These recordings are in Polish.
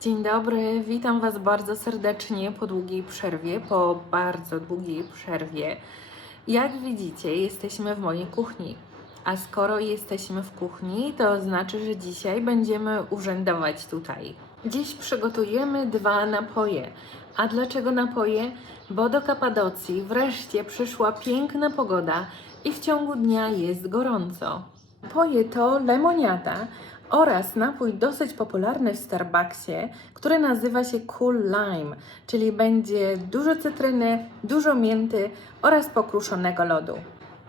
Dzień dobry, witam Was bardzo serdecznie po długiej przerwie, po bardzo długiej przerwie. Jak widzicie, jesteśmy w mojej kuchni. A skoro jesteśmy w kuchni, to znaczy, że dzisiaj będziemy urzędować tutaj. Dziś przygotujemy dwa napoje. A dlaczego napoje? Bo do Kapadocji wreszcie przyszła piękna pogoda i w ciągu dnia jest gorąco. Napoje to lemoniada oraz napój dosyć popularny w Starbucksie, który nazywa się Cool Lime, czyli będzie dużo cytryny, dużo mięty oraz pokruszonego lodu.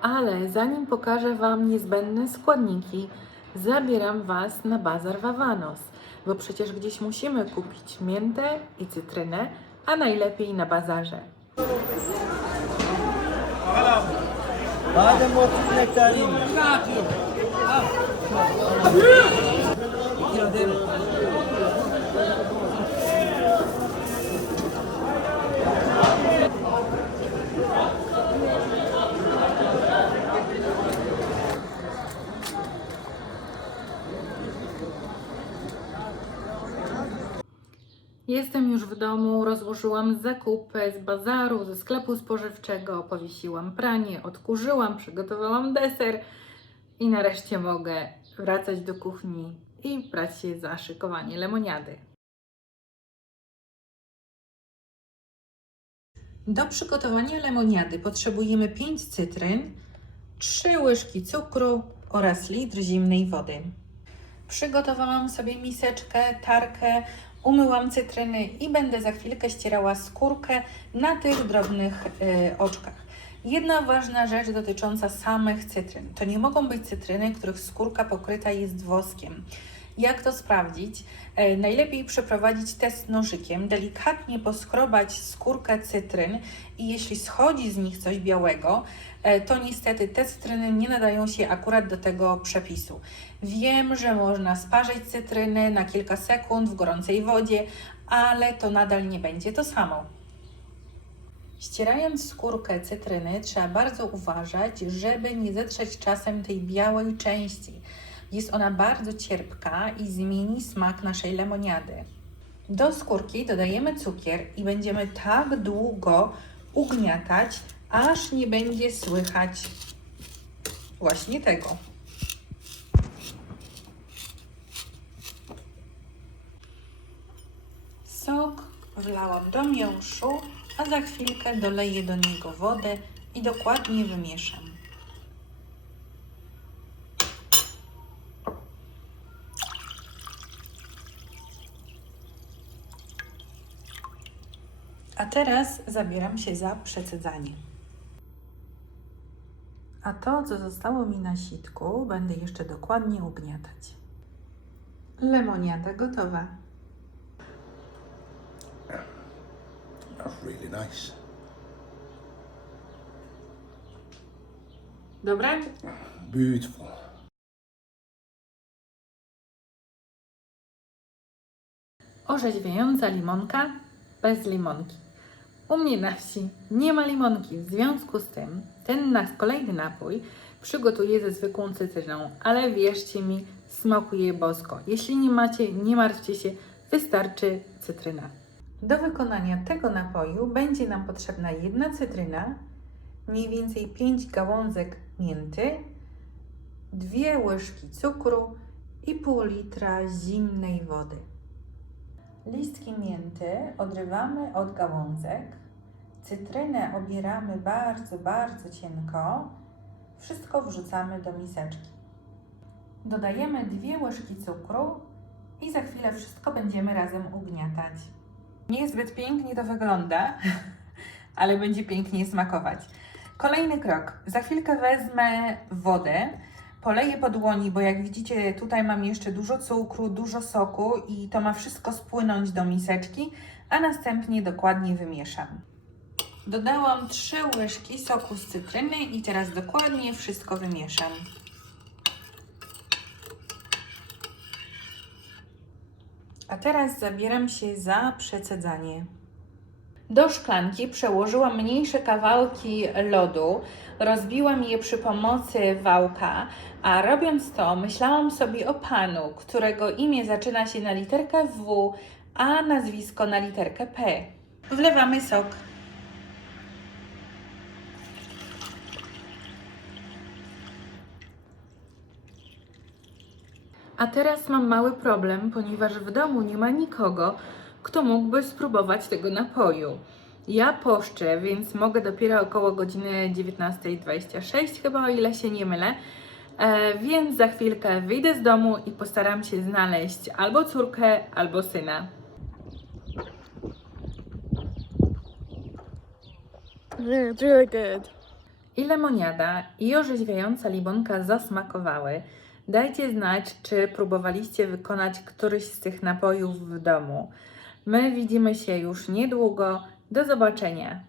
Ale zanim pokażę Wam niezbędne składniki, zabieram Was na bazar Wawanos, bo przecież gdzieś musimy kupić miętę i cytrynę, a najlepiej na bazarze. Badem otuz nektarin. Jestem już w domu, rozłożyłam zakupy z bazaru, ze sklepu spożywczego, powiesiłam pranie, odkurzyłam, przygotowałam deser i nareszcie mogę wracać do kuchni i brać się za szykowanie lemoniady. Do przygotowania lemoniady potrzebujemy 5 cytryn, 3 łyżki cukru oraz litr zimnej wody. Przygotowałam sobie miseczkę, tarkę, umyłam cytryny i będę za chwilkę ścierała skórkę na tych drobnych y, oczkach. Jedna ważna rzecz dotycząca samych cytryn. To nie mogą być cytryny, których skórka pokryta jest woskiem. Jak to sprawdzić? E, najlepiej przeprowadzić test nożykiem, delikatnie poskrobać skórkę cytryn i jeśli schodzi z nich coś białego, e, to niestety te cytryny nie nadają się akurat do tego przepisu. Wiem, że można sparzyć cytryny na kilka sekund w gorącej wodzie, ale to nadal nie będzie to samo. Ścierając skórkę cytryny, trzeba bardzo uważać, żeby nie zetrzeć czasem tej białej części. Jest ona bardzo cierpka i zmieni smak naszej lemoniady. Do skórki dodajemy cukier i będziemy tak długo ugniatać, aż nie będzie słychać właśnie tego. Sok wlałam do miąższu, a za chwilkę doleję do niego wodę i dokładnie wymieszam. A teraz zabieram się za przecedzanie. A to, co zostało mi na sitku, będę jeszcze dokładnie ugniatać. Lemoniada gotowa. Really nice. Dobra? Beautiful. Orzeźwiająca limonka bez limonki. U mnie na wsi nie ma limonki, w związku z tym ten nasz kolejny napój przygotuję ze zwykłą cytryną, ale wierzcie mi, smakuje bosko. Jeśli nie macie, nie martwcie się, wystarczy cytryna. Do wykonania tego napoju będzie nam potrzebna jedna cytryna, mniej więcej 5 gałązek mięty, dwie łyżki cukru i pół litra zimnej wody. Listki mięty odrywamy od gałązek, cytrynę obieramy bardzo, bardzo cienko, wszystko wrzucamy do miseczki. Dodajemy dwie łyżki cukru i za chwilę wszystko będziemy razem ugniatać. Niezbyt pięknie to wygląda, ale będzie pięknie smakować. Kolejny krok. Za chwilkę wezmę wodę, poleję po dłoni, bo jak widzicie, tutaj mam jeszcze dużo cukru, dużo soku i to ma wszystko spłynąć do miseczki, a następnie dokładnie wymieszam. Dodałam 3 łyżki soku z cytryny i teraz dokładnie wszystko wymieszam. A teraz zabieram się za przecedzanie. Do szklanki przełożyłam mniejsze kawałki lodu, rozbiłam je przy pomocy wałka, a robiąc to myślałam sobie o panu, którego imię zaczyna się na literkę W, a nazwisko na literkę P. Wlewamy sok. A teraz mam mały problem, ponieważ w domu nie ma nikogo, kto mógłby spróbować tego napoju. Ja poszczę, więc mogę dopiero około godziny 19.26, chyba o ile się nie mylę. E, więc za chwilkę wyjdę z domu i postaram się znaleźć albo córkę, albo syna. Yeah, it's really good. I lemoniada, i orzeźwiająca limonka zasmakowały. Dajcie znać, czy próbowaliście wykonać któryś z tych napojów w domu. My widzimy się już niedługo. Do zobaczenia.